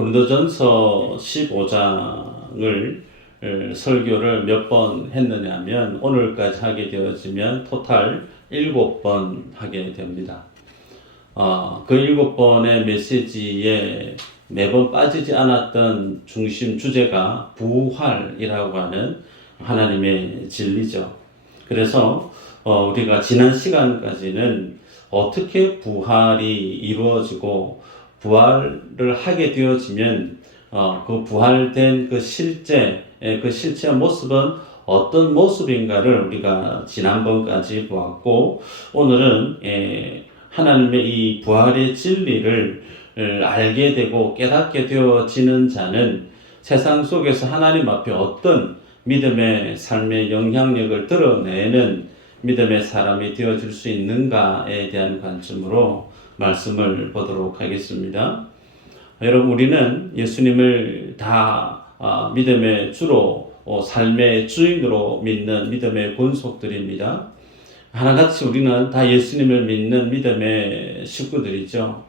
고린도전서 15장을 설교를 몇 번 했느냐면 오늘까지 하게 되어지면 토탈 7번 하게 됩니다. 그 7번의 메시지에 매번 빠지지 않았던 중심 주제가 부활이라고 하는 하나님의 진리죠. 그래서 우리가 지난 시간까지는 어떻게 부활이 이루어지고 부활을 하게 되어지면 그 부활된 그 실제의 모습은 어떤 모습인가를 우리가 지난번까지 보았고, 오늘은 하나님의 이 부활의 진리를 알게 되고 깨닫게 되어지는 자는 세상 속에서 하나님 앞에 어떤 믿음의 삶의 영향력을 드러내는 믿음의 사람이 되어질 수 있는가에 대한 관점으로 말씀을 보도록 하겠습니다. 여러분, 우리는 예수님을 다 믿음의 주로 삶의 주인으로 믿는 믿음의 권속들입니다. 하나같이 우리는 다 예수님을 믿는 믿음의 식구들이죠.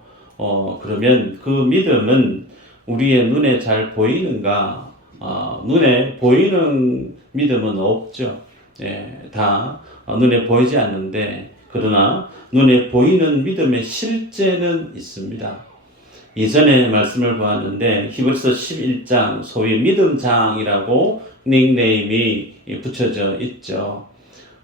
그러면 그 믿음은 우리의 눈에 잘 보이는가? 눈에 보이는 믿음은 없죠. 다 눈에 보이지 않는데, 그러나 눈에 보이는 믿음의 실제는 있습니다. 이전에 말씀을 보았는데 히브리서 11장, 소위 믿음장이라고 닉네임이 붙여져 있죠.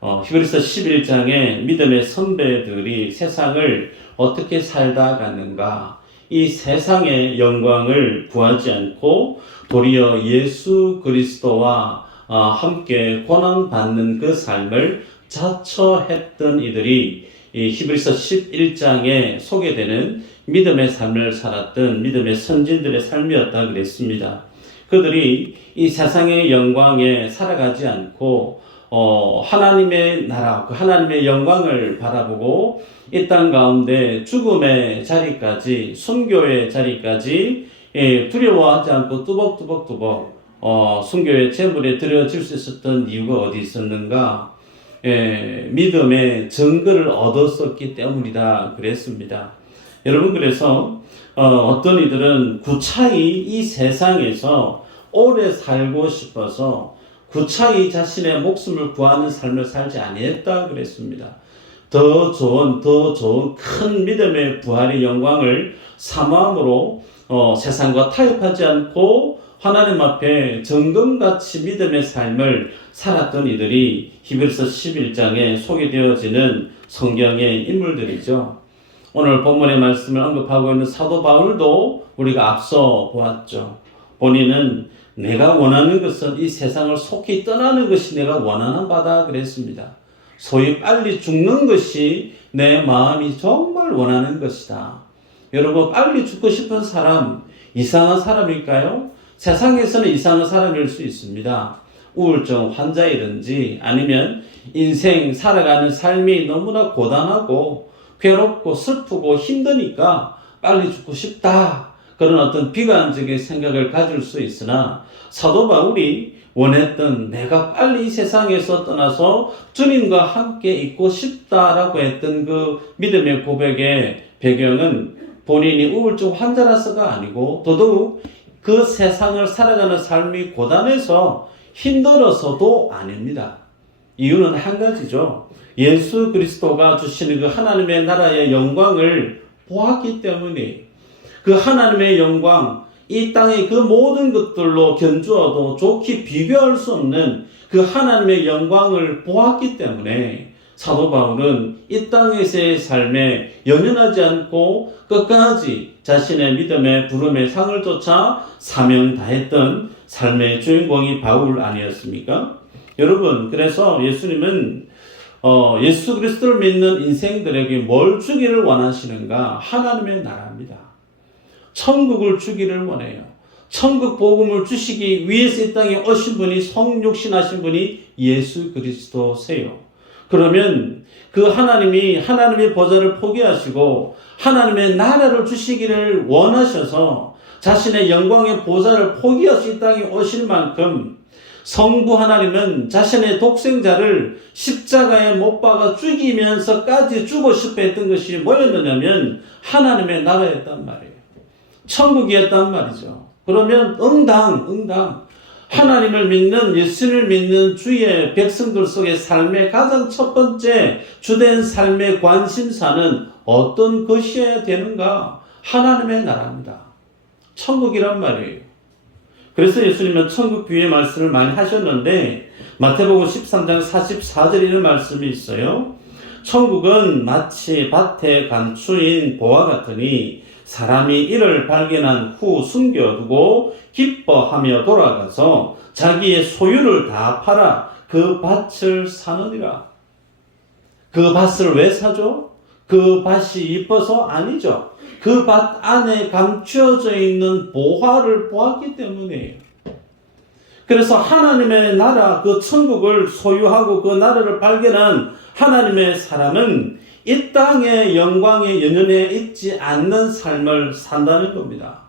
히브리서 11장에 믿음의 선배들이 세상을 어떻게 살다 갔는가, 이 세상의 영광을 구하지 않고 도리어 예수 그리스도와 함께 고난받는 그 삶을 자처했던 이들이 이 히브리서 11장에 소개되는 믿음의 삶을 살았던 믿음의 선진들의 삶이었다 그랬습니다. 그들이 이 세상의 영광에 살아가지 않고 하나님의 나라, 그 하나님의 영광을 바라보고 이 땅 가운데 죽음의 자리까지, 순교의 자리까지 두려워하지 않고 뚜벅뚜벅 순교의 제물에 드려질 수 있었던 이유가 어디 있었는가? 믿음의 증거를 얻었었기 때문이다 그랬습니다. 여러분, 그래서 어떤 이들은 구차히 이 세상에서 오래 살고 싶어서 구차히 자신의 목숨을 구하는 삶을 살지 아니했다 그랬습니다. 더 좋은 큰 믿음의 부활의 영광을 사모함으로 세상과 타협하지 않고 하나님 앞에 정금같이 믿음의 삶을 살았던 이들이 히브리서 11장에 소개되어지는 성경의 인물들이죠. 오늘 본문의 말씀을 언급하고 있는 사도 바울도 우리가 앞서 보았죠. 본인은 내가 원하는 것은 이 세상을 속히 떠나는 것이 내가 원하는 바다 그랬습니다. 소위 빨리 죽는 것이 내 마음이 정말 원하는 것이다. 여러분, 빨리 죽고 싶은 사람 이상한 사람일까요? 세상에서는 이상한 사람일 수 있습니다. 우울증 환자이든지 아니면 인생 살아가는 삶이 너무나 고단하고 괴롭고 슬프고 힘드니까 빨리 죽고 싶다, 그런 어떤 비관적인 생각을 가질 수 있으나, 사도 바울이 원했던 내가 빨리 이 세상에서 떠나서 주님과 함께 있고 싶다라고 했던 그 믿음의 고백의 배경은 본인이 우울증 환자라서가 아니고 더더욱 그 세상을 살아가는 삶이 고단해서 힘들어서도 아닙니다. 이유는 한 가지죠. 예수 그리스도가 주시는 그 하나님의 나라의 영광을 보았기 때문에, 그 하나님의 영광, 이 땅의 그 모든 것들로 견주어도 좋게 비교할 수 없는 그 하나님의 영광을 보았기 때문에 사도 바울은 이 땅에서의 삶에 연연하지 않고 끝까지 자신의 믿음의 부름의 상을 쫓아 사명 다했던 삶의 주인공이 바울 아니었습니까? 여러분, 그래서 예수님은 예수 그리스도를 믿는 인생들에게 뭘 주기를 원하시는가? 하나님의 나라입니다. 천국을 주기를 원해요. 천국 복음을 주시기 위해서 이 땅에 오신 분이, 성육신하신 분이 예수 그리스도세요. 그러면 그 하나님이 하나님의 보좌를 포기하시고 하나님의 나라를 주시기를 원하셔서 자신의 영광의 보좌를 포기하시 이 땅에 오실 만큼 성부 하나님은 자신의 독생자를 십자가에 못 박아 죽이면서까지 주고 싶어 했던 것이 뭐였느냐면 하나님의 나라였단 말이에요. 천국이었단 말이죠. 그러면 응당 하나님을 믿는, 예수를 믿는 주의 백성들 속의 삶의 가장 첫 번째 주된 삶의 관심사는 어떤 것이어야 되는가? 하나님의 나라입니다. 천국이란 말이에요. 그래서 예수님은 천국 비유의 말씀을 많이 하셨는데 마태복음 13장 44절에 이런 말씀이 있어요. 천국은 마치 밭에 감추인 보화 같으니 사람이 이를 발견한 후 숨겨두고 기뻐하며 돌아가서 자기의 소유를 다 팔아 그 밭을 사느니라. 그 밭을 왜 사죠? 그 밭이 이뻐서? 아니죠. 그 밭 안에 감추어져 있는 보화를 보았기 때문이에요. 그래서 하나님의 나라, 그 천국을 소유하고 그 나라를 발견한 하나님의 사람은 이 땅의 영광에 연연해 있지 않는 삶을 산다는 겁니다.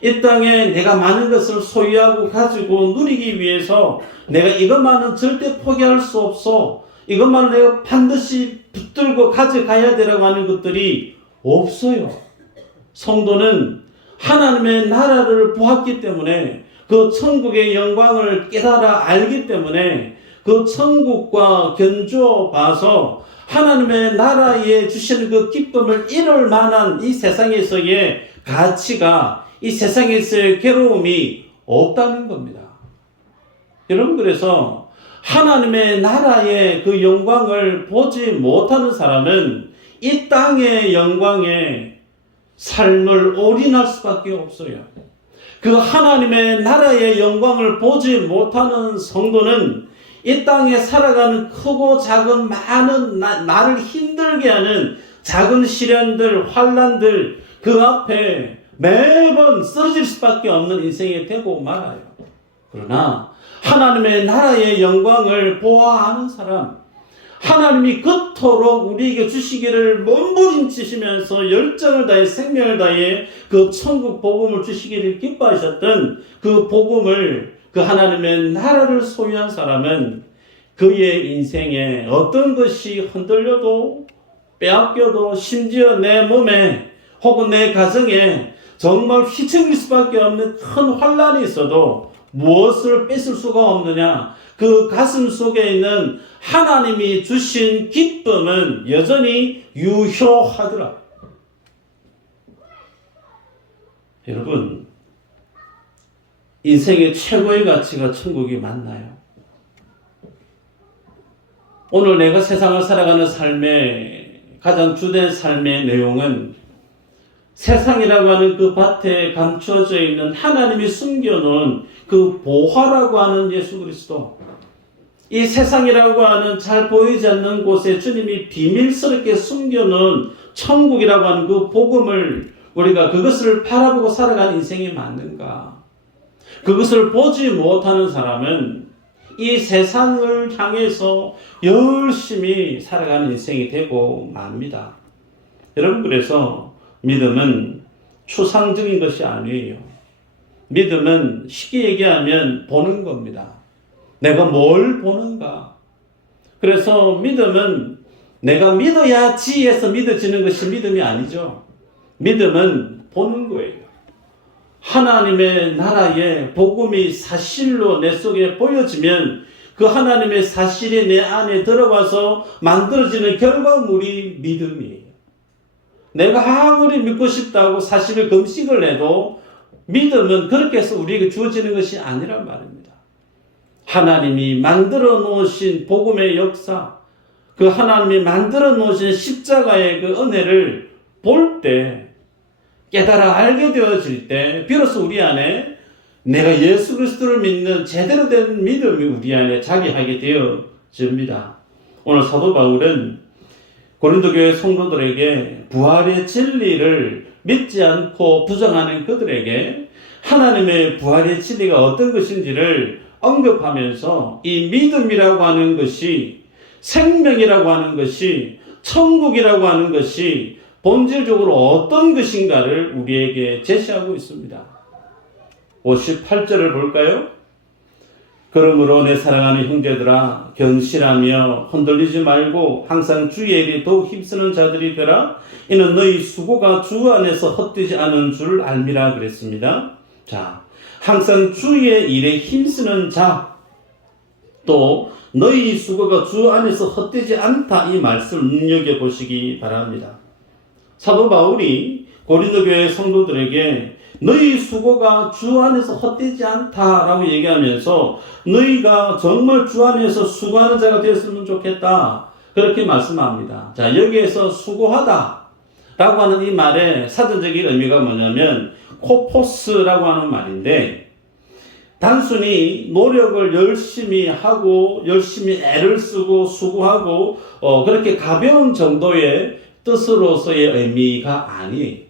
이 땅에 내가 많은 것을 소유하고 가지고 누리기 위해서 내가 이것만은 절대 포기할 수 없어. 이것만은 내가 반드시 붙들고 가져가야 되라고 하는 것들이 없어요. 성도는 하나님의 나라를 보았기 때문에 그 천국의 영광을 깨달아 알기 때문에 그 천국과 견주어 봐서 하나님의 나라에 주시는 그 기쁨을 이룰 만한 이 세상에서의 가치가, 이 세상에서의 괴로움이 없다는 겁니다. 여러분, 그래서 하나님의 나라의 그 영광을 보지 못하는 사람은 이 땅의 영광에 삶을 올인할 수밖에 없어요. 그 하나님의 나라의 영광을 보지 못하는 성도는 이 땅에 살아가는 크고 작은 많은 나를 힘들게 하는 작은 시련들, 환난들 그 앞에 매번 쓰러질 수밖에 없는 인생이 되고 말아요. 그러나 하나님의 나라의 영광을 보아하는 사람, 하나님이 그토록 우리에게 주시기를 몸부림치시면서 열정을 다해 생명을 다해 그 천국 복음을 주시기를 기뻐하셨던 그 복음을, 그 하나님의 나라를 소유한 사람은 그의 인생에 어떤 것이 흔들려도 빼앗겨도 심지어 내 몸에 혹은 내 가정에 정말 휘청일 수밖에 없는 큰 환난이 있어도 무엇을 뺏을 수가 없느냐? 그 가슴 속에 있는 하나님이 주신 기쁨은 여전히 유효하더라. 여러분, 인생의 최고의 가치가 천국이 맞나요? 오늘 내가 세상을 살아가는 삶의 가장 주된 삶의 내용은 세상이라고 하는 그 밭에 감추어져 있는 하나님이 숨겨놓은 그 보화라고 하는 예수 그리스도, 이 세상이라고 하는 잘 보이지 않는 곳에 주님이 비밀스럽게 숨겨놓은 천국이라고 하는 그 복음을 우리가 그것을 바라보고 살아가는 인생이 맞는가? 그것을 보지 못하는 사람은 이 세상을 향해서 열심히 살아가는 인생이 되고 맙니다. 여러분, 그래서 믿음은 추상적인 것이 아니에요. 믿음은 쉽게 얘기하면 보는 겁니다. 내가 뭘 보는가? 그래서 믿음은 내가 믿어야지 해서 믿어지는 것이 믿음이 아니죠. 믿음은 보는 거예요. 하나님의 나라의 복음이 사실로 내 속에 보여지면 그 하나님의 사실이 내 안에 들어와서 만들어지는 결과물이 믿음이에요. 내가 아무리 믿고 싶다고 사실을 금식을 해도 믿음은 그렇게 해서 우리에게 주어지는 것이 아니란 말입니다. 하나님이 만들어 놓으신 복음의 역사, 그 하나님이 만들어 놓으신 십자가의 그 은혜를 볼 때, 깨달아 알게 되어질 때 비로소 우리 안에 내가 예수 그리스도를 믿는 제대로 된 믿음이 우리 안에 자기하게 되어집니다. 오늘 사도 바울은 고린도 교회 성도들에게 부활의 진리를 믿지 않고 부정하는 그들에게 하나님의 부활의 진리가 어떤 것인지를 언급하면서 이 믿음이라고 하는 것이, 생명이라고 하는 것이, 천국이라고 하는 것이 본질적으로 어떤 것인가를 우리에게 제시하고 있습니다. 58절을 볼까요? 그러므로 내 사랑하는 형제들아, 견실하며 흔들리지 말고 항상 주의 일에 더욱 힘쓰는 자들이 되라. 이는 너희 수고가 주 안에서 헛되지 않은 줄 알미라 그랬습니다. 자, 항상 주의 일에 힘쓰는 자, 또 너희 수고가 주 안에서 헛되지 않다, 이 말씀을 눈여겨보시기 바랍니다. 사도 바울이 고린도 교회 성도들에게 너희 수고가 주 안에서 헛되지 않다라고 얘기하면서 너희가 정말 주 안에서 수고하는 자가 되었으면 좋겠다, 그렇게 말씀합니다. 자, 여기에서 수고하다 라고 하는 이 말의 사전적인 의미가 뭐냐면 코포스라고 하는 말인데, 단순히 노력을 열심히 하고 열심히 애를 쓰고 수고하고 그렇게 가벼운 정도의 뜻으로서의 의미가 아니에요.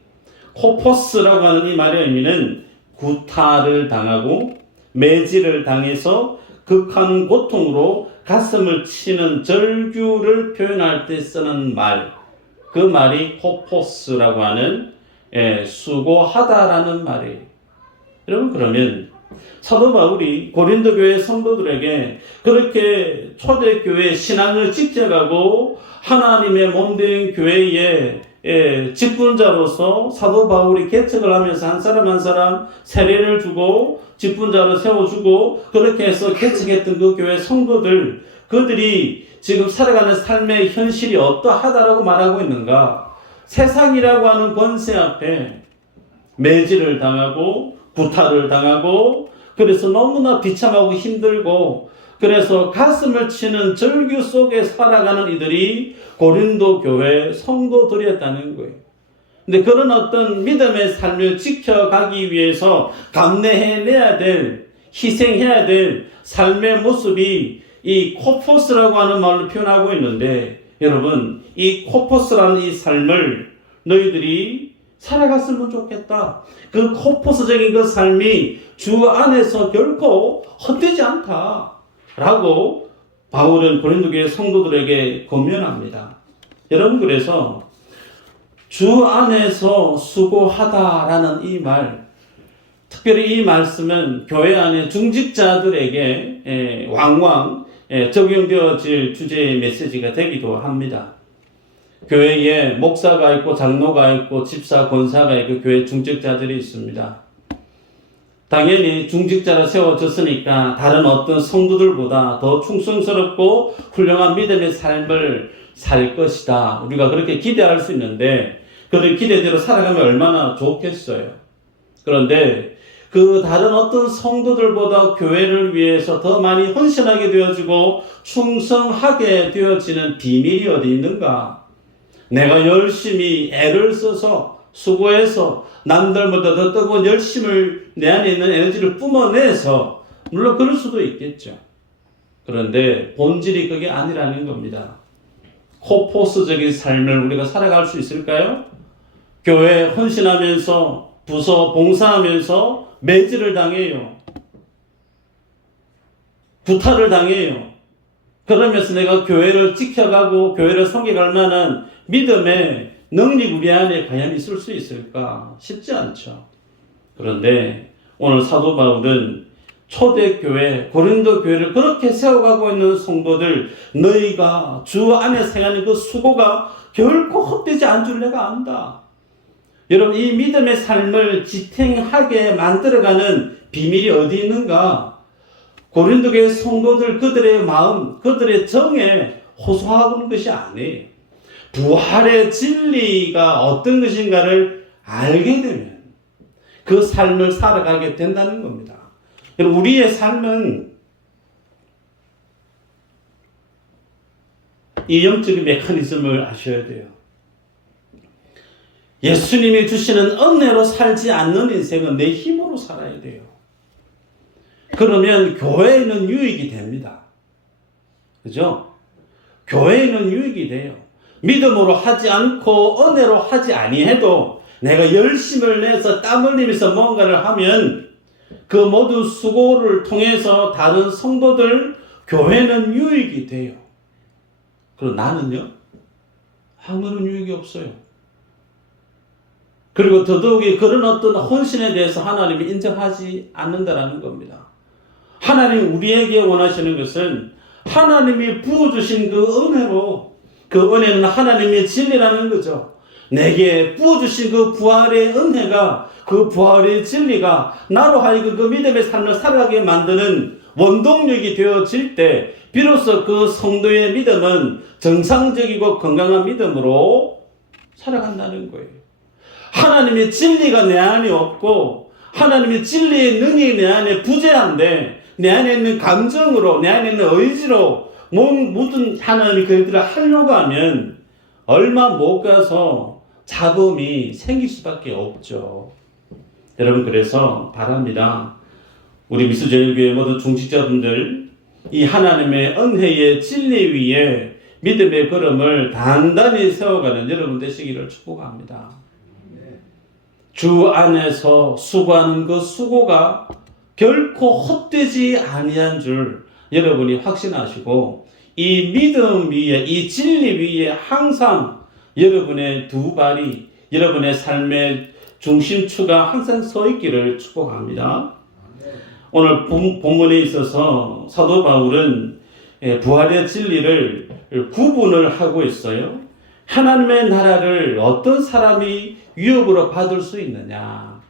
코포스라고 하는 이 말의 의미는 구타를 당하고 매질을 당해서 극한 고통으로 가슴을 치는 절규를 표현할 때 쓰는 말, 그 말이 코포스라고 하는 수고하다라는 말이에요. 여러분, 그러면 사도 바울이 고린도 교회 성도들에게 그렇게 초대교회 신앙을 지켜가고 하나님의 몸된 교회에 직분자로서 사도 바울이 개척을 하면서 한 사람 한 사람 세례를 주고 직분자로 세워주고 그렇게 해서 개척했던 그 교회 성도들, 그들이 지금 살아가는 삶의 현실이 어떠하다라고 말하고 있는가? 세상이라고 하는 권세 앞에 매질을 당하고 구타를 당하고, 그래서 너무나 비참하고 힘들고, 그래서 가슴을 치는 절규 속에 살아가는 이들이 고린도 교회 성도들이었다는 거예요. 근데 그런 어떤 믿음의 삶을 지켜가기 위해서 감내해내야 될, 희생해야 될 삶의 모습이 이 코포스라고 하는 말로 표현하고 있는데, 여러분, 이 코포스라는 이 삶을 너희들이 살아갔으면 좋겠다. 그 코포스적인 그 삶이 주 안에서 결코 헛되지 않다 라고 바울은 고린도 교회 성도들에게 권면합니다. 여러분, 그래서 주 안에서 수고하다라는 이 말, 특별히 이 말씀은 교회 안에 중직자들에게 왕왕 적용되어질 주제의 메시지가 되기도 합니다. 교회에 목사가 있고 장로가 있고 집사, 권사가 있고 교회 중직자들이 있습니다. 당연히 중직자로 세워졌으니까 다른 어떤 성도들보다 더 충성스럽고 훌륭한 믿음의 삶을 살 것이다, 우리가 그렇게 기대할 수 있는데, 그 기대대로 살아가면 얼마나 좋겠어요. 그런데 그 다른 어떤 성도들보다 교회를 위해서 더 많이 헌신하게 되어지고 충성하게 되어지는 비밀이 어디 있는가? 내가 열심히 애를 써서 수고해서 남들보다 더 뜨거운 열심을 내 안에 있는 에너지를 뿜어내서, 물론 그럴 수도 있겠죠. 그런데 본질이 그게 아니라는 겁니다. 코포스적인 삶을 우리가 살아갈 수 있을까요? 교회에 헌신하면서 부서 봉사하면서 매질을 당해요. 구타를 당해요. 그러면서 내가 교회를 지켜가고 교회를 섬겨갈 만한 믿음의 능력이 우리 안에 과연 있을 수 있을까? 쉽지 않죠. 그런데 오늘 사도 바울은 초대교회, 고린도 교회를 그렇게 세워가고 있는 성도들, 너희가 주 안에 생하는 그 수고가 결코 헛되지 않은 줄 내가 안다. 여러분, 이 믿음의 삶을 지탱하게 만들어가는 비밀이 어디 있는가? 고린도 교회 성도들, 그들의 마음, 그들의 정에 호소하는 것이 아니에요. 부활의 진리가 어떤 것인가를 알게 되면 그 삶을 살아가게 된다는 겁니다. 여러분, 우리의 삶은 이 영적인 메커니즘을 아셔야 돼요. 예수님이 주시는 은혜로 살지 않는 인생은 내 힘으로 살아야 돼요. 그러면 교회에는 유익이 됩니다. 그죠? 교회에는 유익이 돼요. 믿음으로 하지 않고 은혜로 하지 아니해도 내가 열심을 내서 땀 흘리면서 뭔가를 하면 그 모든 수고를 통해서 다른 성도들, 교회는 유익이 돼요. 그리고 나는요? 아무런 유익이 없어요. 그리고 더더욱이 그런 어떤 헌신에 대해서 하나님이 인정하지 않는다라는 겁니다. 하나님 우리에게 원하시는 것은 하나님이 부어주신 그 은혜로, 그 은혜는 하나님의 진리라는 거죠. 내게 부어주신 그 부활의 은혜가, 그 부활의 진리가 나로 하여금 그 믿음의 삶을 살아가게 만드는 원동력이 되어질 때 비로소 그 성도의 믿음은 정상적이고 건강한 믿음으로 살아간다는 거예요. 하나님의 진리가 내 안에 없고 하나님의 진리의 능력이 내 안에 부재한데 내 안에 있는 감정으로, 내 안에 있는 의지로 모든 하나님이 그들을 하려고 하면 얼마 못 가서 잡음이 생길 수밖에 없죠. 여러분, 그래서 바랍니다. 우리 미수제일교회 모든 중직자분들, 이 하나님의 은혜의 진리 위에 믿음의 걸음을 단단히 세워가는 여러분 되시기를 축복합니다. 주 안에서 수고하는 그 수고가 결코 헛되지 아니한 줄 여러분이 확신하시고, 이 믿음 위에, 이 진리 위에 항상 여러분의 두 발이, 여러분의 삶의 중심추가 항상 서 있기를 축복합니다. 오늘 본문에 있어서 사도 바울은 부활의 진리를 구분을 하고 있어요. 하나님의 나라를 어떤 사람이 유업으로 받을 수 있느냐.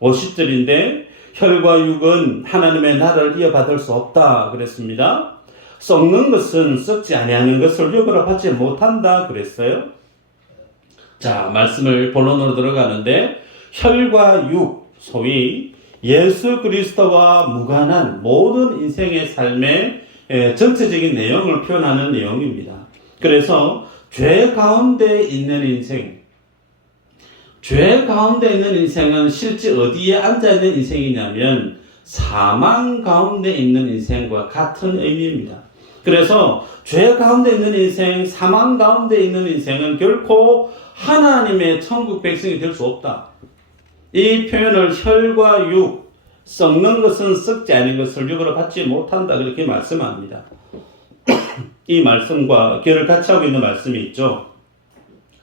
50절인데 혈과 육은 하나님의 나라를 이어받을 수 없다 그랬습니다. 썩는 것은 썩지 아니하는 것을 유업으로 받지 못한다 그랬어요. 자, 말씀을 본론으로 들어가는데 혈과 육, 소위 예수 그리스도와 무관한 모든 인생의 삶의 전체적인 내용을 표현하는 내용입니다. 그래서 죄 가운데 있는 인생, 죄 가운데 있는 인생은 실제 어디에 앉아있는 인생이냐면 사망 가운데 있는 인생과 같은 의미입니다. 그래서 죄 가운데 있는 인생, 사망 가운데 있는 인생은 결코 하나님의 천국 백성이 될 수 없다. 이 표현을 혈과 육, 썩는 것은 썩지 않은 것을 육으로 받지 못한다 그렇게 말씀합니다. 이 말씀과 결을 같이 하고 있는 말씀이 있죠.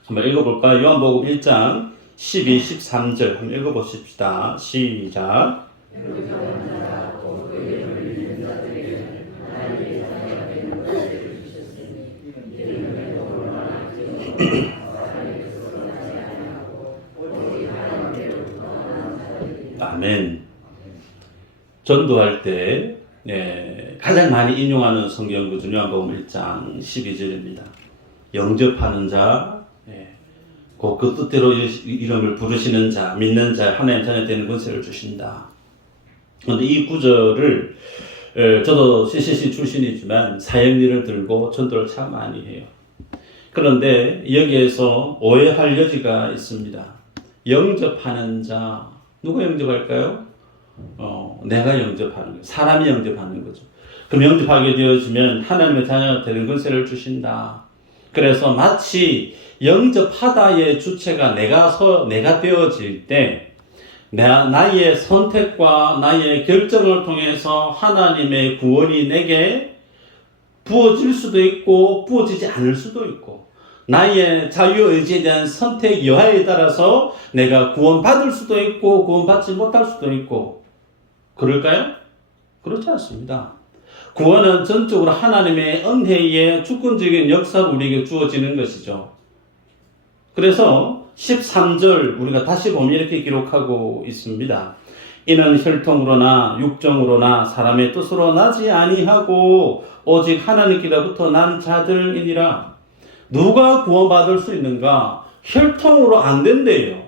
한번 읽어볼까요? 요한복음 1장 12, 13절 한번 읽어보십시다. 시작. 아멘. 전도할 때 가장 많이 인용하는 성경 구절 요한복음 1장 12절입니다. 영접하는 자, 그 뜻대로 이름을 부르시는 자, 믿는 자, 하나님 자녀 되는 권세를 주신다. 그런데 이 구절을 저도 CCC 출신이지만 사역일을 들고 전도를 참 많이 해요. 그런데 여기에서 오해할 여지가 있습니다. 영접하는 자, 누가 영접할까요? 내가 영접하는 거예요. 사람이 영접하는 거죠. 그럼 영접하게 되어지면 하나님의 자녀가 되는 권세를 주신다. 그래서 마치 영접하다의 주체가 내가 되어질 때 나의 선택과 나의 결정을 통해서 하나님의 구원이 내게 부어질 수도 있고 부어지지 않을 수도 있고, 나의 자유의지에 대한 선택 여하에 따라서 내가 구원받을 수도 있고 구원받지 못할 수도 있고, 그럴까요? 그렇지 않습니다. 구원은 전적으로 하나님의 은혜의 주권적인 역사로 우리에게 주어지는 것이죠. 그래서 13절 우리가 다시 보면 이렇게 기록하고 있습니다. 이는 혈통으로나 육정으로나 사람의 뜻으로 나지 아니하고 오직 하나님께로부터 난 자들이니라. 누가 구원받을 수 있는가? 혈통으로 안 된대요.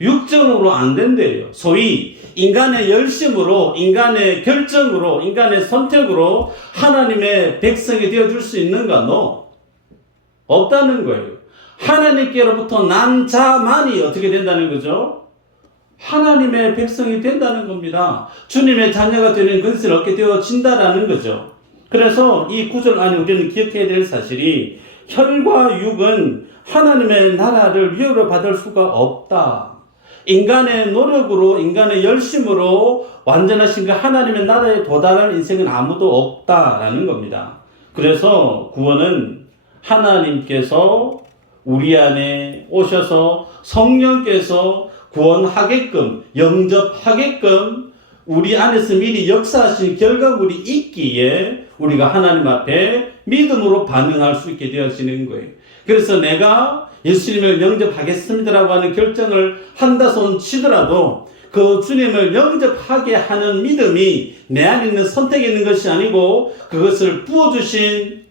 육정으로 안 된대요. 소위 인간의 열심으로, 인간의 결정으로, 인간의 선택으로 하나님의 백성이 되어줄 수 있는가? 없다는 거예요. 하나님께로부터 난 자만이 어떻게 된다는 거죠? 하나님의 백성이 된다는 겁니다. 주님의 자녀가 되는 권세를 얻게 되어진다라는 거죠. 그래서 이 구절 안에 우리는 기억해야 될 사실이 혈과 육은 하나님의 나라를 위협을 받을 수가 없다. 인간의 노력으로, 인간의 열심으로 완전하신 그 하나님의 나라에 도달할 인생은 아무도 없다라는 겁니다. 그래서 구원은 하나님께서 우리 안에 오셔서 성령께서 구원하게끔, 영접하게끔 우리 안에서 미리 역사하신 결과물이 있기에 우리가 하나님 앞에 믿음으로 반응할 수 있게 되어지는 거예요. 그래서 내가 예수님을 영접하겠습니다라고 하는 결정을 한다손 치더라도 그 주님을 영접하게 하는 믿음이 내 안에 있는 선택에 있는 것이 아니고 그것을 부어주신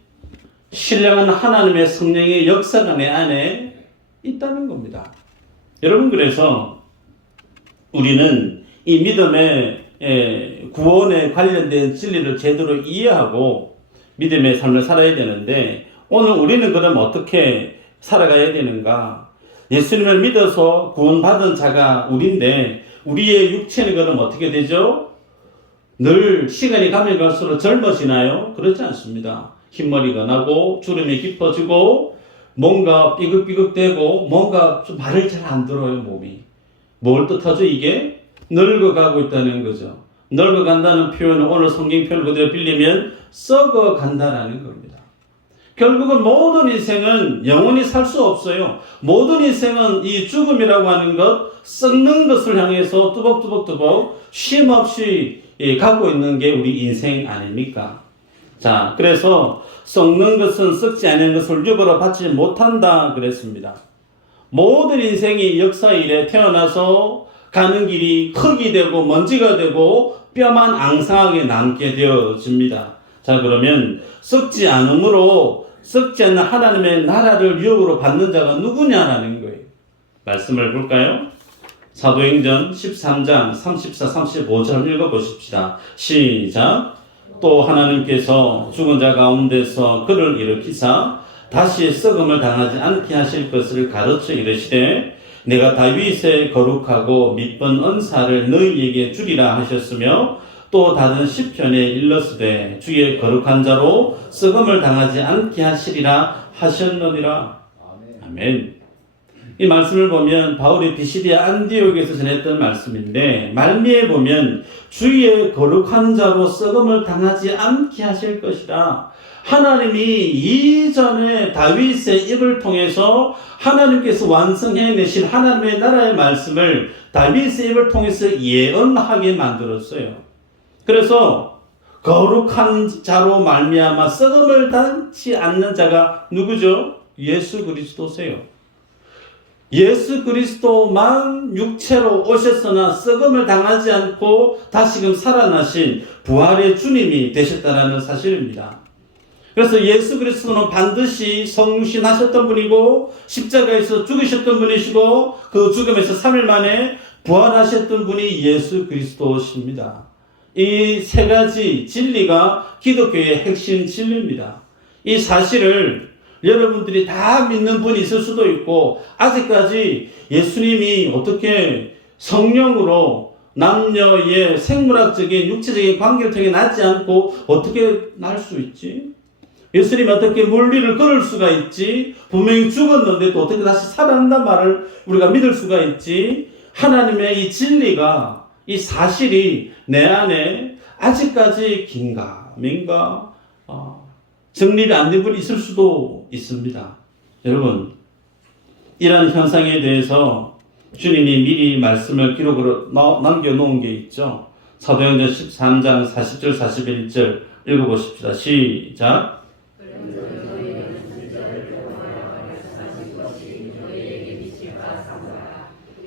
신령한 하나님의 성령의 역사가 내 안에 있다는 겁니다. 여러분, 그래서 우리는 이 믿음의 구원에 관련된 진리를 제대로 이해하고 믿음의 삶을 살아야 되는데, 오늘 우리는 그럼 어떻게 살아가야 되는가? 예수님을 믿어서 구원받은 자가 우리인데 우리의 육체는 그럼 어떻게 되죠? 늘 시간이 가면 갈수록 젊어지나요? 그렇지 않습니다. 흰머리가 나고 주름이 깊어지고 뭔가 삐걱삐걱대고 뭔가 좀 말을 잘 안 들어요, 몸이. 뭘 뜻하죠, 이게? 늙어가고 있다는 거죠. 늙어간다는 표현은 오늘 성경 표현 그대로 빌리면 썩어간다라는 겁니다. 결국은 모든 인생은 영원히 살 수 없어요. 모든 인생은 이 죽음이라고 하는 것, 썩는 것을 향해서 뚜벅뚜벅뚜벅 쉼없이 가고 있는 게 우리 인생 아닙니까? 자, 그래서 썩는 것은 썩지 않은 것을 유보로 받지 못한다 그랬습니다. 모든 인생이 역사 이래 태어나서 가는 길이 흙이 되고 먼지가 되고 뼈만 앙상하게 남게 되어집니다. 자, 그러면 썩지 않으므로 썩지 않는 하나님의 나라를 유업으로 받는 자가 누구냐라는 거예요. 말씀을 볼까요? 사도행전 13장 34, 35절 읽어보십시다. 시작. 또 하나님께서 죽은 자 가운데서 그를 일으키사 다시 썩음을 당하지 않게 하실 것을 가르쳐 이르시되 내가 다윗의 거룩하고 믿번 은사를 너희에게 주리라 하셨으며 또 다른 시편에 일렀으되 주의 거룩한 자로 썩음을 당하지 않게 하시리라 하셨느니라. 아멘. 이 말씀을 보면 바울이 비시디아 안디옥에서 전했던 말씀인데 말미에 보면 주의 거룩한 자로 썩음을 당하지 않게 하실 것이라. 하나님이 이전에 다윗의 입을 통해서 하나님께서 완성해내신 하나님의 나라의 말씀을 다윗의 입을 통해서 예언하게 만들었어요. 그래서 거룩한 자로 말미암아 썩음을 당치 않는 자가 누구죠? 예수 그리스도세요. 예수 그리스도만 육체로 오셨으나 썩음을 당하지 않고 다시금 살아나신 부활의 주님이 되셨다는 사실입니다. 그래서 예수 그리스도는 반드시 성육신하셨던 분이고 십자가에서 죽으셨던 분이시고 그 죽음에서 3일 만에 부활하셨던 분이 예수 그리스도십니다. 이 세 가지 진리가 기독교의 핵심 진리입니다. 이 사실을 여러분들이 다 믿는 분이 있을 수도 있고 아직까지 예수님이 어떻게 성령으로 남녀의 생물학적인 육체적인 관계를 통해 낳지 않고 어떻게 날 수 있지? 예수님이 어떻게 물리를 걸을 수가 있지? 분명히 죽었는데 또 어떻게 다시 살아난다는 말을 우리가 믿을 수가 있지? 하나님의 이 진리가, 이 사실이 내 안에 아직까지 긴가 민가 정립이 안 된 분이 있을 수도 있습니다. 여러분, 이러한 현상에 대해서 주님이 미리 말씀을 기록으로 남겨놓은 게 있죠. 사도행전 13장 40절 41절 읽어보십시다. 시작.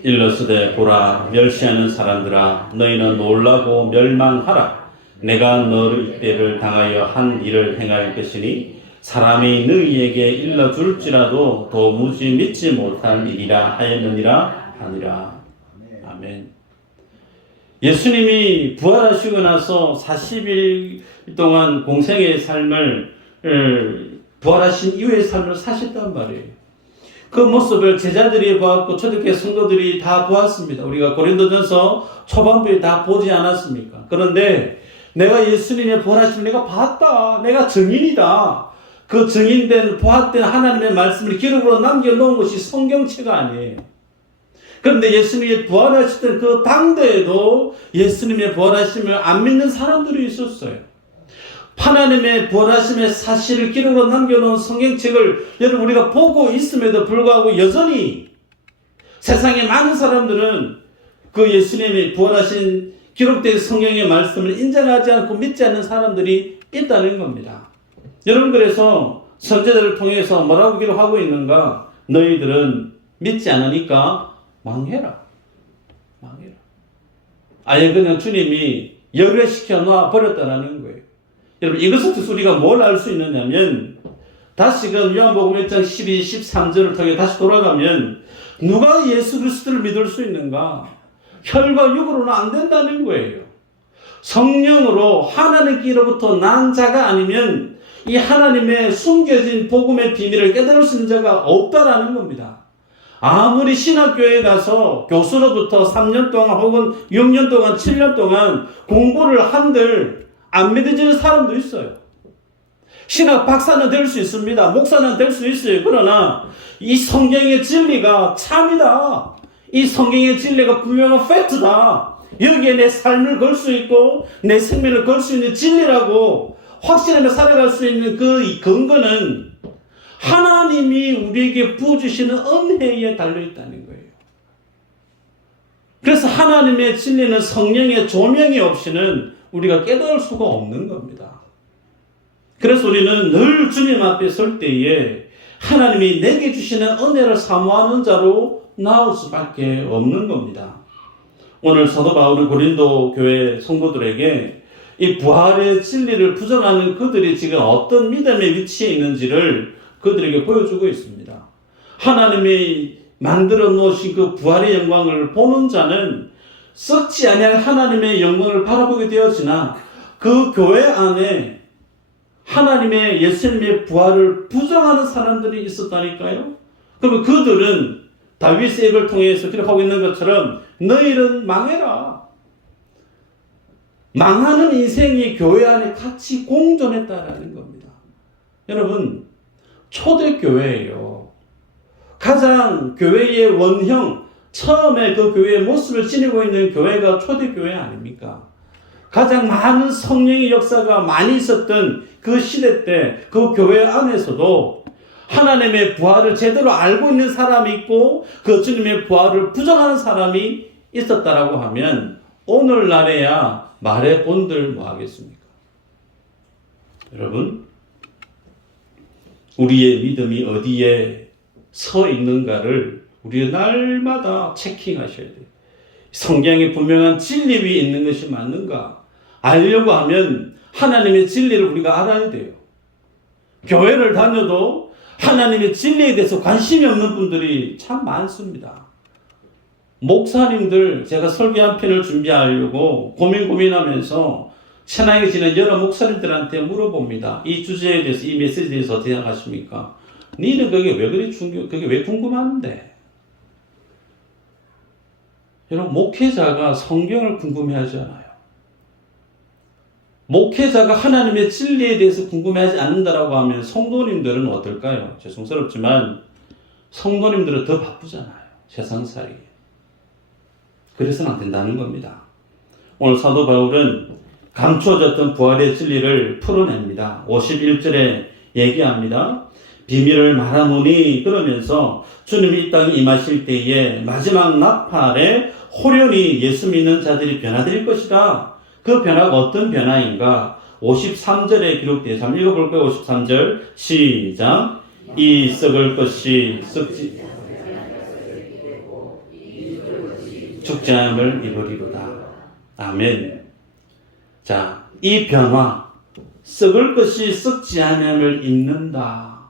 일러스되 보라 멸시하는 사람들아 너희는 놀라고 멸망하라. 내가 너를 이때를 당하여 한 일을 행할 것이니 사람이 너희에게 일러줄지라도 도무지 믿지 못할 일이라 하였느니라 하니라. 아멘. 예수님이 부활하시고 나서 40일 동안 공생의 삶을 부활하신 이후의 삶을 사셨단 말이에요. 그 모습을 제자들이 보았고 초대교회 성도들이 다 보았습니다. 우리가 고린도전서 초반부에 다 보지 않았습니까? 그런데 내가 예수님의 부활하심을 내가 봤다. 내가 증인이다. 그 증인된 보았던 하나님의 말씀을 기록으로 남겨놓은 것이 성경책가 아니에요. 그런데 예수님이 부활하셨던 그 당대에도 예수님의 부활하심을 안 믿는 사람들이 있었어요. 하나님의 부활하심의 사실을 기록으로 남겨놓은 성경책을 여러분 우리가 보고 있음에도 불구하고 여전히 세상에 많은 사람들은 그 예수님이 부활하신 기록된 성경의 말씀을 인정하지 않고 믿지 않는 사람들이 있다는 겁니다. 여러분, 그래서 선제들을 통해서 뭐라고 기록하고 있는가? 너희들은 믿지 않으니까 망해라. 망해라. 아예 그냥 주님이 열외시켜 놔 버렸다라는 거예요. 여러분, 이것부터 우리가 뭘 알 수 있느냐면, 다시금 요한복음 1장 12, 13절을 통해 다시 돌아가면 누가 예수 그리스도를 믿을 수 있는가? 혈과 육으로는 안 된다는 거예요. 성령으로 하나님께로부터 난 자가 아니면 이 하나님의 숨겨진 복음의 비밀을 깨달을 수 있는 자가 없다라는 겁니다. 아무리 신학교에 가서 교수로부터 3년 동안 혹은 6년 동안 7년 동안 공부를 한들 안 믿어지는 사람도 있어요. 신학 박사는 될 수 있습니다. 목사는 될 수 있어요. 그러나 이 성경의 진리가 참이다. 이 성경의 진리가 분명한 팩트다. 여기에 내 삶을 걸 수 있고 내 생명을 걸 수 있는 진리라고 확신하며 살아갈 수 있는 그 근거는 하나님이 우리에게 부어주시는 은혜에 달려있다는 거예요. 그래서 하나님의 진리는 성령의 조명이 없이는 우리가 깨달을 수가 없는 겁니다. 그래서 우리는 늘 주님 앞에 설 때에 하나님이 내게 주시는 은혜를 사모하는 자로 나올 수밖에 없는 겁니다. 오늘 사도 바울은 고린도 교회 성도들에게 이 부활의 진리를 부정하는 그들이 지금 어떤 믿음의 위치에 있는지를 그들에게 보여주고 있습니다. 하나님이 만들어 놓으신 그 부활의 영광을 보는 자는 썩지 아니할 하나님의 영광을 바라보게 되어지나 그 교회 안에 하나님의 예수님의 부활을 부정하는 사람들이 있었다니까요. 그러면 그들은 다윗의 입을 통해서 기록하고 있는 것처럼 너희는 망해라. 망하는 인생이 교회 안에 같이 공존했다라는 겁니다. 여러분, 초대교회예요. 가장 교회의 원형, 처음에 그 교회의 모습을 지니고 있는 교회가 초대교회 아닙니까? 가장 많은 성령의 역사가 많이 있었던 그 시대 때 그 교회 안에서도 하나님의 부활을 제대로 알고 있는 사람이 있고 그 주님의 부활을 부정하는 사람이 있었다라고 하면 오늘날에야 말해 본들 뭐 하겠습니까? 여러분, 우리의 믿음이 어디에 서 있는가를 우리가 날마다 체킹하셔야 돼요. 성경에 분명한 진리 위에 있는 것이 맞는가 알려고 하면 하나님의 진리를 우리가 알아야 돼요. 교회를 다녀도 하나님의 진리에 대해서 관심이 없는 분들이 참 많습니다. 목사님들, 제가 설교 한 편을 준비하려고 고민하면서 천하에 계시는 여러 목사님들한테 물어봅니다. 이 주제에 대해서, 이 메시지에 대해서 어떻게 생각하십니까? 니는 그게 왜 그리 그게 왜 궁금한데? 여러분, 목회자가 성경을 궁금해하지 않아요. 목회자가 하나님의 진리에 대해서 궁금해하지 않는다라고 하면 성도님들은 어떨까요? 죄송스럽지만 성도님들은 더 바쁘잖아요. 세상살이. 그래서는 안 된다는 겁니다. 오늘 사도 바울은 감추어졌던 부활의 진리를 풀어냅니다. 51절에 얘기합니다. 비밀을 말하노니, 그러면서 주님이 이 땅에 임하실 때에 마지막 나팔에 호련히 예수 믿는 자들이 변화될 것이다. 그 변화가 어떤 변화인가? 53절에 기록되어 한번 읽어볼까요? 53절 시작. 이 썩을 것이 썩지 죽지 않음을 입으리로다. 아멘. 자, 이 변화, 썩을 것이 썩지 않음을 입는다.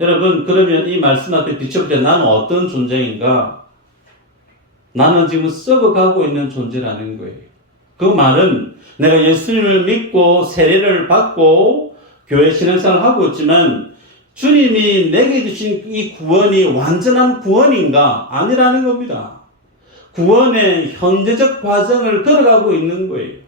여러분, 그러면 이 말씀 앞에 비춰볼 때 나는 어떤 존재인가? 나는 지금 썩어가고 있는 존재라는 거예요. 그 말은 내가 예수님을 믿고 세례를 받고 교회 신앙생활을 하고 있지만 주님이 내게 주신 이 구원이 완전한 구원인가? 아니라는 겁니다. 구원의 현재적 과정을 걸어가고 있는 거예요.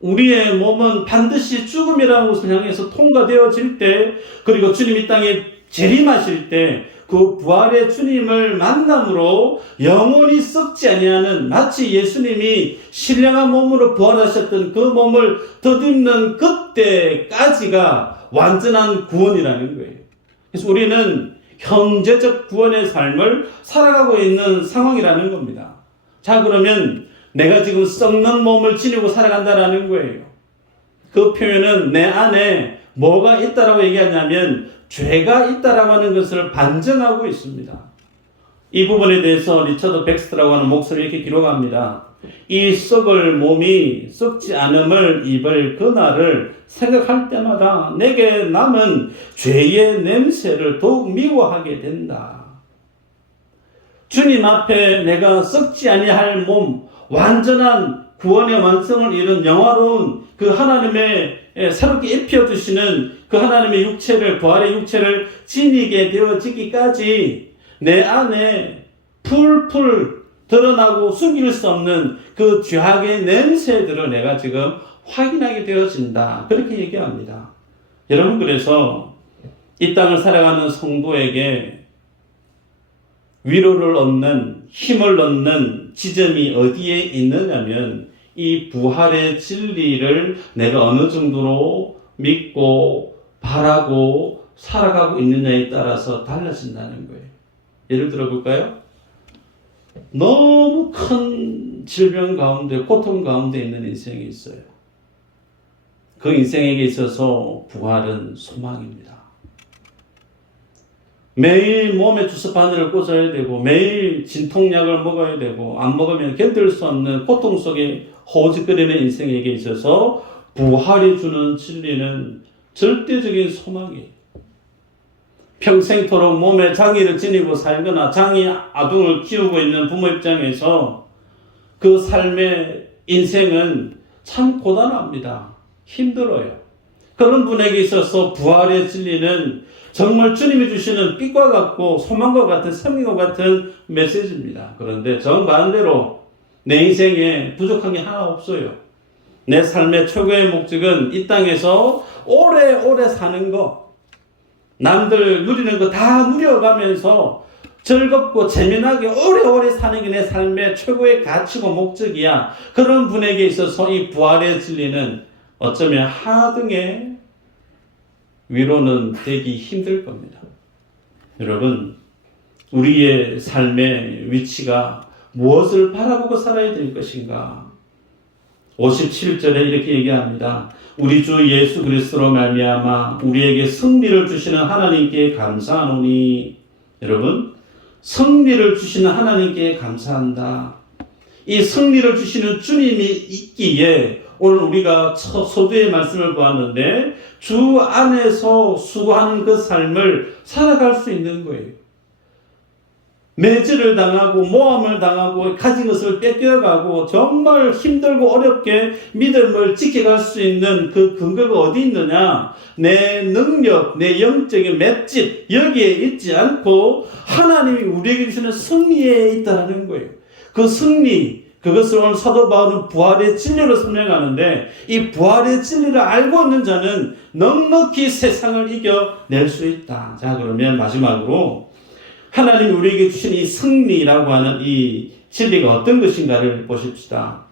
우리의 몸은 반드시 죽음이라는 것을 향해서 통과되어질 때, 그리고 주님 이 땅에 재림하실 때 그 부활의 주님을 만남으로 영원히 썩지 아니하는, 마치 예수님이 신령한 몸으로 부활하셨던 그 몸을 덧입는 그때까지가 완전한 구원이라는 거예요. 그래서 우리는 현재적 구원의 삶을 살아가고 있는 상황이라는 겁니다. 자, 그러면 내가 지금 썩는 몸을 지니고 살아간다라는 거예요. 그 표현은 내 안에 뭐가 있다라고 얘기하냐면 죄가 있다라고 하는 것을 반증하고 있습니다. 이 부분에 대해서 리처드 백스터라고 하는 목사님이 이렇게 기록합니다. 이 썩을 몸이 썩지 않음을 입을 그날을 생각할 때마다 내게 남은 죄의 냄새를 더욱 미워하게 된다. 주님 앞에 내가 썩지 아니할 몸, 완전한 구원의 완성을 이룬 영화로운 그 하나님의 새롭게 입혀주시는 그 하나님의 육체를, 부활의 육체를 지니게 되어지기까지 내 안에 풀풀 드러나고 숨길 수 없는 그 죄악의 냄새들을 내가 지금 확인하게 되어진다. 그렇게 얘기합니다. 여러분, 그래서 이 땅을 살아가는 성도에게 위로를 얻는, 힘을 얻는 지점이 어디에 있느냐면 이 부활의 진리를 내가 어느 정도로 믿고 바라고 살아가고 있느냐에 따라서 달라진다는 거예요. 예를 들어 볼까요? 너무 큰 질병 가운데, 고통 가운데 있는 인생이 있어요. 그 인생에게 있어서 부활은 소망입니다. 매일 몸에 주사 바늘을 꽂아야 되고 매일 진통약을 먹어야 되고 안 먹으면 견딜 수 없는 고통 속에 허우적거리는 인생에게 있어서 부활이 주는 진리는 절대적인 소망이에요. 평생토록 몸에 장애를 지니고 살거나 장애 아동을 키우고 있는 부모 입장에서 그 삶의 인생은 참 고단합니다. 힘들어요. 그런 분에게 있어서 부활의 진리는 정말 주님이 주시는 빛과 같고 소망과 같은 생명과 같은 메시지입니다. 그런데 정반대로 내 인생에 부족한 게 하나 없어요. 내 삶의 최고의 목적은 이 땅에서 오래오래 사는 거, 남들 누리는 거 다 누려가면서 즐겁고 재미나게 오래오래 사는 게 내 삶의 최고의 가치고 목적이야. 그런 분에게 있어서 이 부활의 진리는 어쩌면 하등의 위로는 되기 힘들 겁니다. 여러분, 우리의 삶의 위치가 무엇을 바라보고 살아야 될 것인가? 57절에 이렇게 얘기합니다. 우리 주 예수 그리스도로 말미암아 우리에게 승리를 주시는 하나님께 감사하노니. 여러분, 승리를 주시는 하나님께 감사한다. 이 승리를 주시는 주님이 있기에 오늘 우리가 서두의 말씀을 보았는데 주 안에서 수고하는 그 삶을 살아갈 수 있는 거예요. 매질을 당하고 모함을 당하고 가진 것을 뺏겨가고 정말 힘들고 어렵게 믿음을 지켜갈 수 있는 그 근거가 어디 있느냐? 내 능력, 내 영적인 맷집 여기에 있지 않고 하나님이 우리에게 주시는 승리에 있다는 거예요. 그 승리, 그것을 오늘 사도 바울은 부활의 진리로 설명하는데 이 부활의 진리를 알고 있는 자는 넉넉히 세상을 이겨낼 수 있다. 자, 그러면 마지막으로 하나님이 우리에게 주신 이 승리라고 하는 이 진리가 어떤 것인가를 보십시다.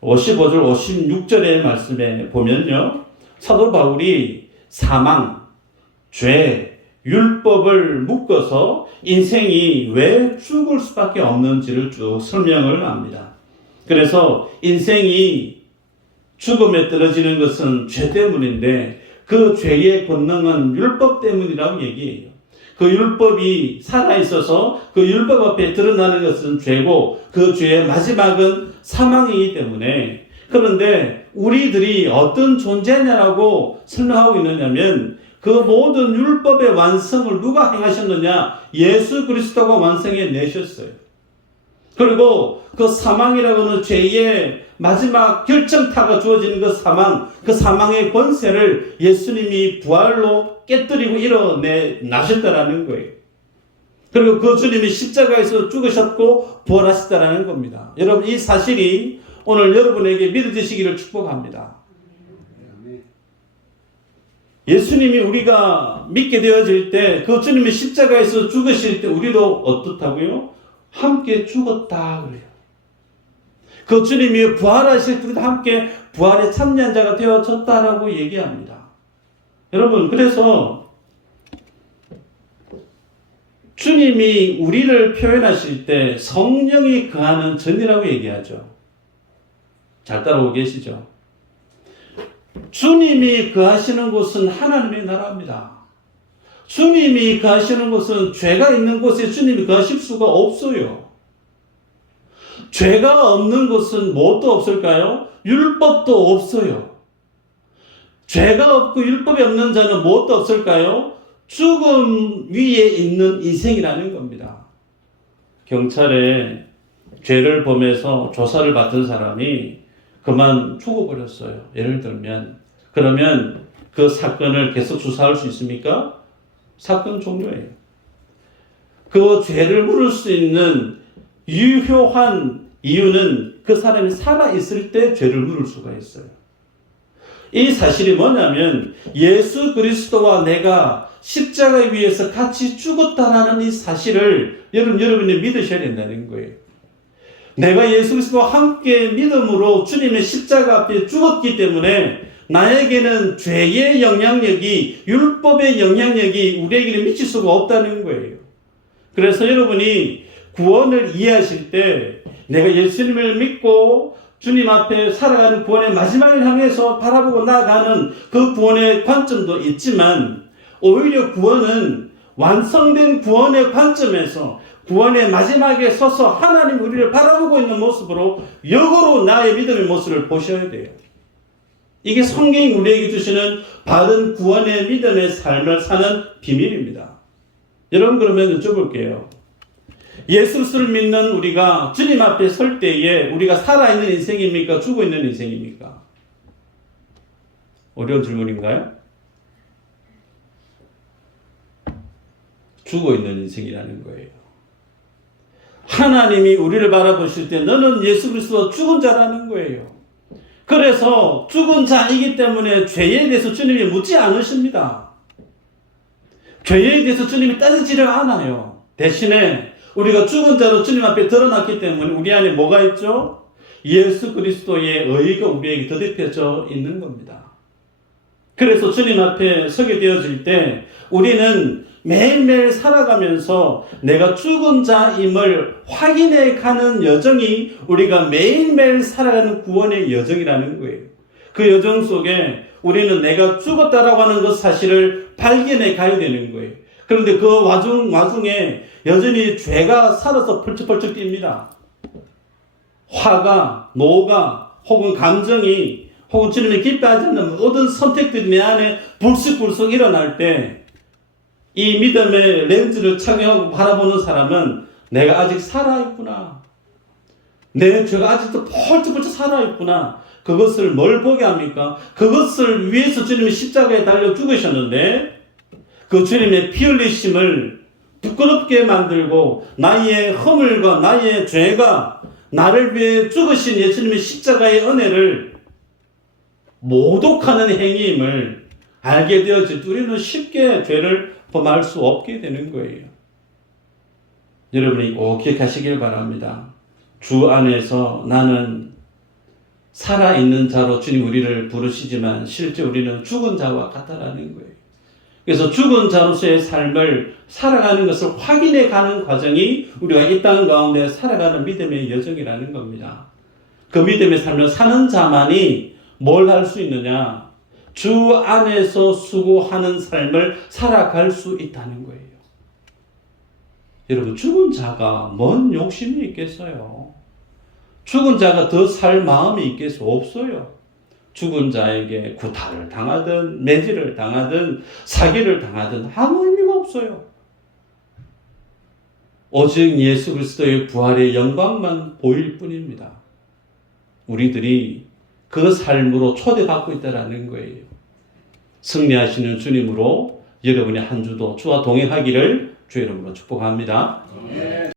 55절, 56절의 말씀에 보면요. 사도 바울이 사망, 죄, 율법을 묶어서 인생이 왜 죽을 수밖에 없는지를 쭉 설명을 합니다. 그래서 인생이 죽음에 떨어지는 것은 죄 때문인데 그 죄의 권능은 율법 때문이라고 얘기해요. 그 율법이 살아있어서 그 율법 앞에 드러나는 것은 죄고 그 죄의 마지막은 사망이기 때문에 그런데 우리들이 어떤 존재냐라고 설명하고 있느냐면 그 모든 율법의 완성을 누가 행하셨느냐? 예수 그리스도가 완성해 내셨어요. 그리고 그 사망이라고 하는 죄의 마지막 결정타가 주어지는 그 사망의 권세를 예수님이 부활로 깨뜨리고 일어나셨다라는 거예요. 그리고 그 주님이 십자가에서 죽으셨고 부활하셨다라는 겁니다. 여러분, 이 사실이 오늘 여러분에게 믿어지시기를 축복합니다. 예수님이 우리가 믿게 되어질 때 그 주님이 십자가에서 죽으실 때 우리도 어떻다고요? 함께 죽었다 그래요. 그 주님이 부활하실 때 우리도 함께 부활의 참여한 자가 되어졌다라고 얘기합니다. 여러분, 그래서 주님이 우리를 표현하실 때 성령이 거하는 전이라고 얘기하죠. 잘 따라오고 계시죠? 주님이 거하시는 곳은 하나님의 나라입니다. 주님이 거하시는 곳은 죄가 있는 곳에 주님이 거하실 수가 없어요. 죄가 없는 곳은 무엇도 없을까요? 율법도 없어요. 죄가 없고 율법이 없는 자는 무엇도 없을까요? 죽음 위에 있는 인생이라는 겁니다. 경찰에 죄를 범해서 조사를 받은 사람이 그만 죽어버렸어요. 예를 들면. 그러면 그 사건을 계속 수사할 수 있습니까? 사건 종료예요. 그 죄를 물을 수 있는 유효한 이유는 그 사람이 살아있을 때 죄를 물을 수가 있어요. 이 사실이 뭐냐면 예수 그리스도와 내가 십자가 위에서 같이 죽었다라는 이 사실을 여러분이 믿으셔야 된다는 거예요. 내가 예수 그리스도와 함께 믿음으로 주님의 십자가 앞에 죽었기 때문에 나에게는 죄의 영향력이, 율법의 영향력이 우리에게는 미칠 수가 없다는 거예요. 그래서 여러분이 구원을 이해하실 때 내가 예수님을 믿고 주님 앞에 살아가는 구원의 마지막을 향해서 바라보고 나아가는 그 구원의 관점도 있지만 오히려 구원은 완성된 구원의 관점에서 구원의 마지막에 서서 하나님 우리를 바라보고 있는 모습으로 역으로 나의 믿음의 모습을 보셔야 돼요. 이게 성경이 우리에게 주시는 바른 구원의 믿음의 삶을 사는 비밀입니다. 여러분 그러면 여쭤볼게요. 예수 그리스도를 믿는 우리가 주님 앞에 설 때에 우리가 살아있는 인생입니까? 죽어있는 인생입니까? 어려운 질문인가요? 죽어있는 인생이라는 거예요. 하나님이 우리를 바라보실 때 너는 예수 그리스도와 죽은 자라는 거예요. 그래서 죽은 자이기 때문에 죄에 대해서 주님이 묻지 않으십니다. 죄에 대해서 주님이 따지지를 않아요. 대신에 우리가 죽은 자로 주님 앞에 드러났기 때문에 우리 안에 뭐가 있죠? 예수 그리스도의 의의가 우리에게 더딥혀져 있는 겁니다. 그래서 주님 앞에 서게 되어질 때 우리는 매일매일 살아가면서 내가 죽은 자임을 확인해 가는 여정이 우리가 매일매일 살아가는 구원의 여정이라는 거예요. 그 여정 속에 우리는 내가 죽었다라고 하는 그 사실을 발견해 가야 되는 거예요. 그런데 그 와중에 여전히 죄가 살아서 펄쩍펄쩍 뜁니다. 화가, 노가, 혹은 감정이, 혹은 주님이 기뻐하지 않는 모든 선택들이 내 안에 불쑥불쑥 일어날 때 이 믿음의 렌즈를 착용하고 바라보는 사람은 내가 아직 살아있구나. 내 죄가 아직도 펄쩍펄쩍 살아있구나. 그것을 뭘 보게 합니까? 그것을 위해서 주님이 십자가에 달려 죽으셨는데 그 주님의 피 흘리심을 부끄럽게 만들고 나의 허물과 나의 죄가 나를 위해 죽으신 예수님의 십자가의 은혜를 모독하는 행위임을 알게 되어질 때 우리는 쉽게 죄를 범할 수 없게 되는 거예요. 여러분이 꼭 기억하시길 바랍니다. 주 안에서 나는 살아있는 자로 주님 우리를 부르시지만 실제 우리는 죽은 자와 같다라는 거예요. 그래서 죽은 자로서의 삶을 살아가는 것을 확인해 가는 과정이 우리가 이 땅 가운데 살아가는 믿음의 여정이라는 겁니다. 그 믿음의 삶을 사는 자만이 뭘 할 수 있느냐? 주 안에서 수고하는 삶을 살아갈 수 있다는 거예요. 여러분, 죽은 자가 뭔 욕심이 있겠어요? 죽은 자가 더 살 마음이 있겠어? 없어요. 죽은 자에게 구타를 당하든 매질을 당하든 사기를 당하든 아무 의미가 없어요. 오직 예수 그리스도의 부활의 영광만 보일 뿐입니다. 우리들이 그 삶으로 초대받고 있다는 거예요. 승리하시는 주님으로 여러분의 한 주도 주와 동행하기를 주의 이름으로 축복합니다.